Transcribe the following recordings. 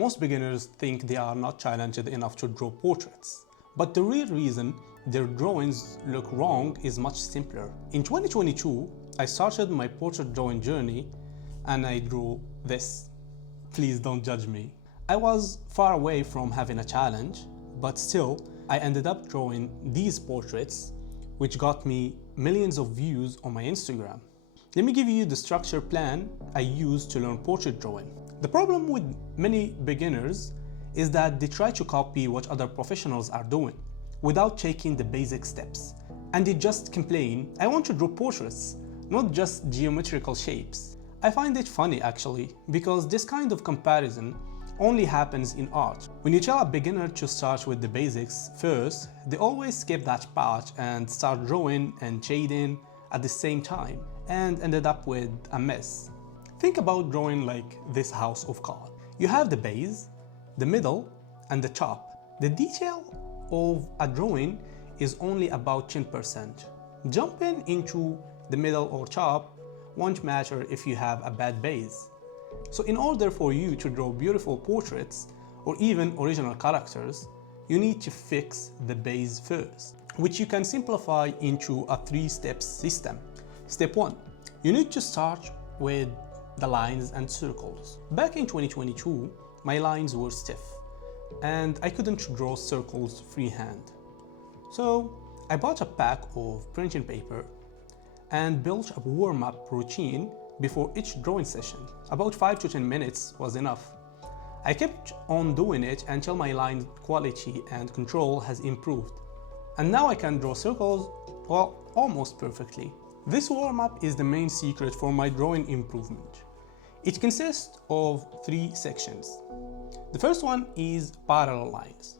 Most beginners think they are not challenged enough to draw portraits. But the real reason their drawings look wrong is much simpler. In 2022, I started my portrait drawing journey and I drew this. Please don't judge me. I was far away from having a challenge, but still, I ended up drawing these portraits, which got me millions of views on my Instagram. Let me give you the structure plan I used to learn portrait drawing. The problem with many beginners is that they try to copy what other professionals are doing without taking the basic steps. And they just complain, I want to draw portraits, not just geometrical shapes. I find it funny actually, because this kind of comparison only happens in art. When you tell a beginner to start with the basics first, they always skip that part and start drawing and shading at the same time and ended up with a mess. Think about drawing like this house of cards. You have the base, the middle, and the top. The detail of a drawing is only about 10%. Jumping into the middle or top won't matter if you have a bad base. So in order for you to draw beautiful portraits or even original characters, you need to fix the base first, which you can simplify into a 3-step system. Step 1. You need to start with the lines and circles. Back in 2022, my lines were stiff and I couldn't draw circles freehand. So I bought a pack of printing paper and built a warm-up routine before each drawing session. About 5 to 10 minutes was enough. I kept on doing it until my line quality and control has improved. And now I can draw circles, well, almost perfectly. This warm-up is the main secret for my drawing improvement. It consists of 3 sections. The first one is parallel lines.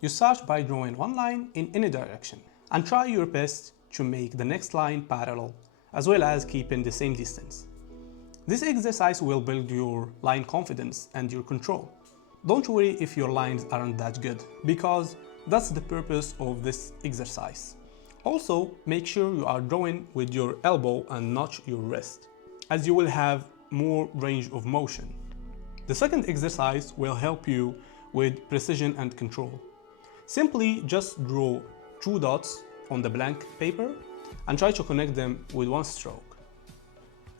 You start by drawing one line in any direction and try your best to make the next line parallel, as well as keeping the same distance. This exercise will build your line confidence and your control. Don't worry if your lines aren't that good, because that's the purpose of this exercise. Also, make sure you are drawing with your elbow and not your wrist, as you will have more range of motion. The second exercise will help you with precision and control. Simply just draw 2 dots on the blank paper and try to connect them with one stroke.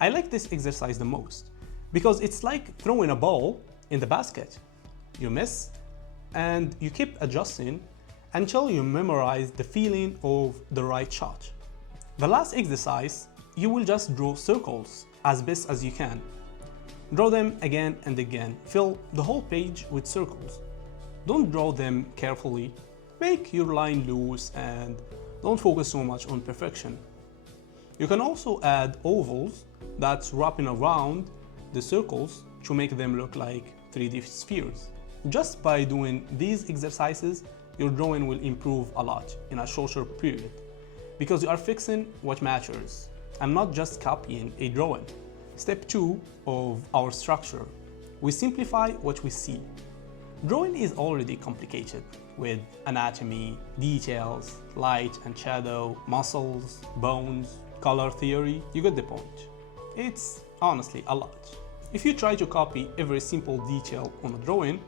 I like this exercise the most because it's like throwing a ball in the basket. You miss and you keep adjusting until you memorize the feeling of the right shot. The last exercise, you will just draw circles as best as you can. Draw them again and again. Fill the whole page with circles. Don't draw them carefully. Make your line loose and don't focus so much on perfection. You can also add ovals that's wrapping around the circles to make them look like 3D spheres. Just by doing these exercises, your drawing will improve a lot in a shorter period because you are fixing what matters and not just copying a drawing. Step 2 of our structure. We simplify what we see. Drawing is already complicated with anatomy, details, light and shadow, muscles, bones, color theory. You get the point. It's honestly a lot. If you try to copy every simple detail on a drawing,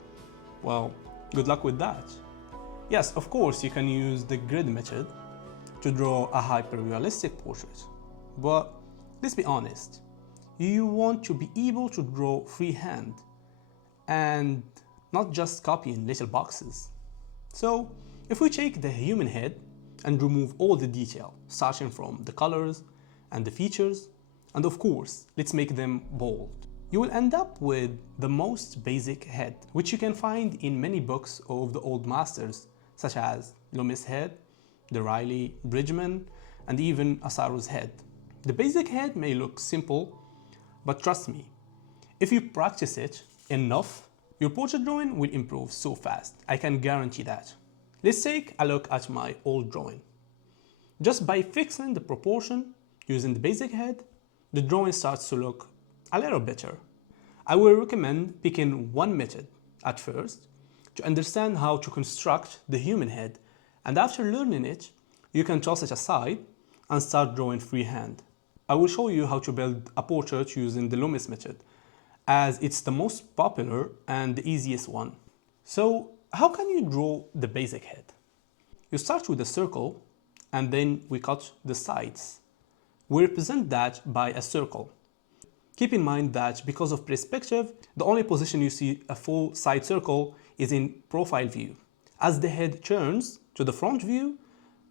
well, good luck with that. Yes, of course, you can use the grid method to draw a hyper-realistic portrait. But let's be honest, you want to be able to draw freehand and not just copying little boxes. So if we take the human head and remove all the detail, starting from the colors and the features, and of course, let's make them bold, you will end up with the most basic head, which you can find in many books of the old masters, such as Loomis' head, the Riley Bridgman, and even Asaru's head. The basic head may look simple, but trust me, if you practice it enough, your portrait drawing will improve so fast. I can guarantee that. Let's take a look at my old drawing. Just by fixing the proportion using the basic head, the drawing starts to look a little better. I will recommend picking one method at first to understand how to construct the human head, and after learning it, you can toss it aside and start drawing freehand. I will show you how to build a portrait using the Loomis method, as it's the most popular and the easiest one. So how can you draw the basic head? You start with a circle and then we cut the sides. We represent that by a circle. Keep in mind that because of perspective, the only position you see a full side circle is in profile view. As the head turns to the front view,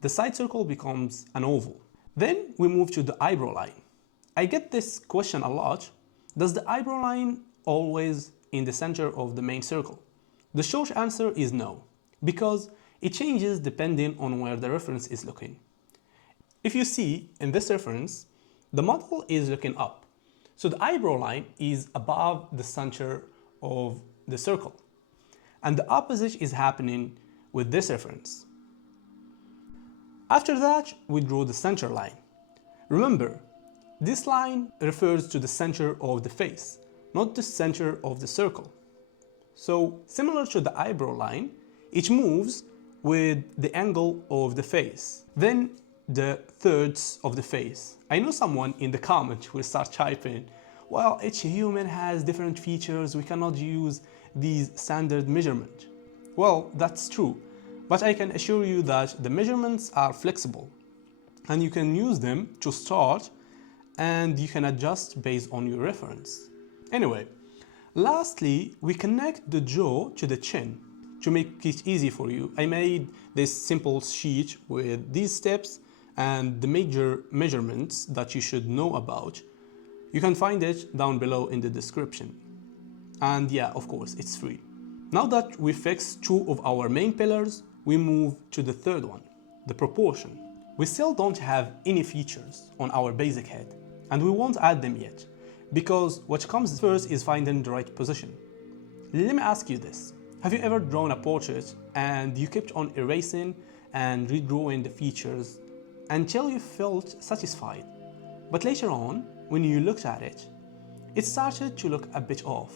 the side circle becomes an oval. Then we move to the eyebrow line. I get this question a lot. Does the eyebrow line always in the center of the main circle? The short answer is no, because it changes depending on where the reference is looking. If you see in this reference, the model is looking up. So the eyebrow line is above the center of the circle. And the opposite is happening with this reference. After that, we draw the center line. Remember, this line refers to the center of the face, not the center of the circle. So similar to the eyebrow line, it moves with the angle of the face. Then the thirds of the face. I know someone in the comment will start typing, well, each human has different features, we cannot use these standard measurements. Well, that's true, but I can assure you that the measurements are flexible and you can use them to start and you can adjust based on your reference. Anyway, lastly, we connect the jaw to the chin. To make it easy for you, I made this simple sheet with these steps and the major measurements that you should know about. You can find it down below in the description. And yeah, of course, it's free. Now that we fixed two of our main pillars, we move to the third one, the proportion. We still don't have any features on our basic head, and we won't add them yet, because what comes first is finding the right position. Let me ask you this. Have you ever drawn a portrait and you kept on erasing and redrawing the features until you felt satisfied? But later on, when you looked at it, it started to look a bit off,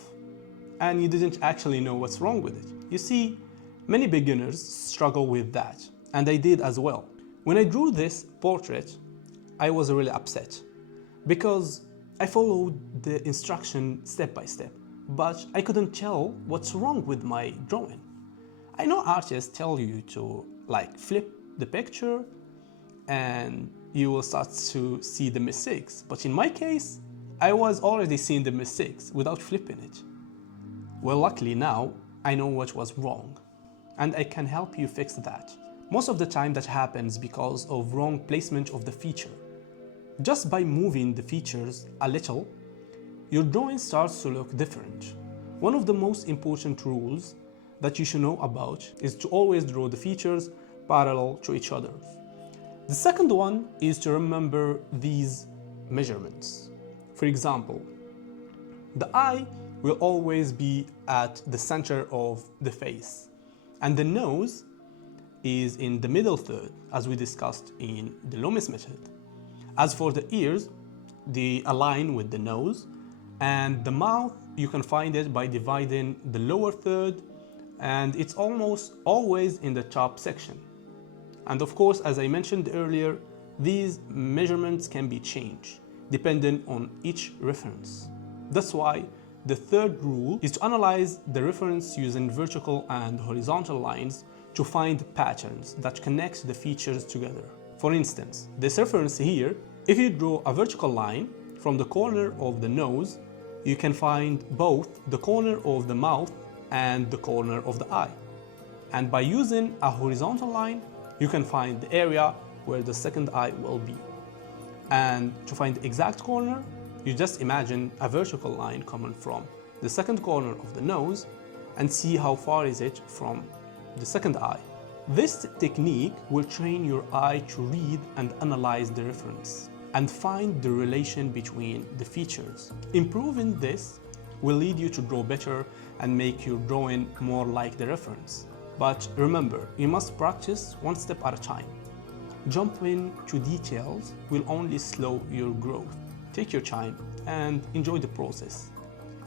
and you didn't actually know what's wrong with it. You see, many beginners struggle with that, and I did as well. When I drew this portrait, I was really upset because I followed the instruction step by step, but I couldn't tell what's wrong with my drawing. I know artists tell you to flip the picture and you will start to see the mistakes. But in my case, I was already seeing the mistakes without flipping it. Well, luckily now, I know what was wrong, and I can help you fix that. Most of the time that happens because of wrong placement of the feature. Just by moving the features a little, your drawing starts to look different. One of the most important rules that you should know about is to always draw the features parallel to each other. The second one is to remember these measurements. For example, the eye will always be at the center of the face, and the nose is in the middle third, as we discussed in the Loomis method. As for the ears, they align with the nose, and the mouth, you can find it by dividing the lower third, and it's almost always in the top section. And of course, as I mentioned earlier, these measurements can be changed depending on each reference. That's why the third rule is to analyze the reference using vertical and horizontal lines to find patterns that connect the features together. For instance, this reference here, if you draw a vertical line from the corner of the nose, you can find both the corner of the mouth and the corner of the eye. And by using a horizontal line, you can find the area where the second eye will be. And to find the exact corner, you just imagine a vertical line coming from the second corner of the nose and see how far is it from the second eye. This technique will train your eye to read and analyze the reference and find the relation between the features. Improving this will lead you to draw better and make your drawing more like the reference. But remember, you must practice one step at a time. Jumping to details will only slow your growth. Take your time and enjoy the process.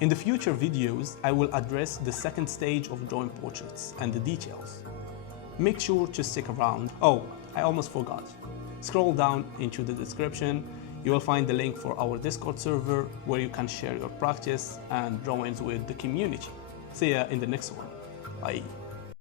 In the future videos, I will address the second stage of drawing portraits and the details. Make sure to stick around. Oh, I almost forgot. Scroll down into the description. You will find the link for our Discord server where you can share your practice and drawings with the community. See ya in the next one. Bye.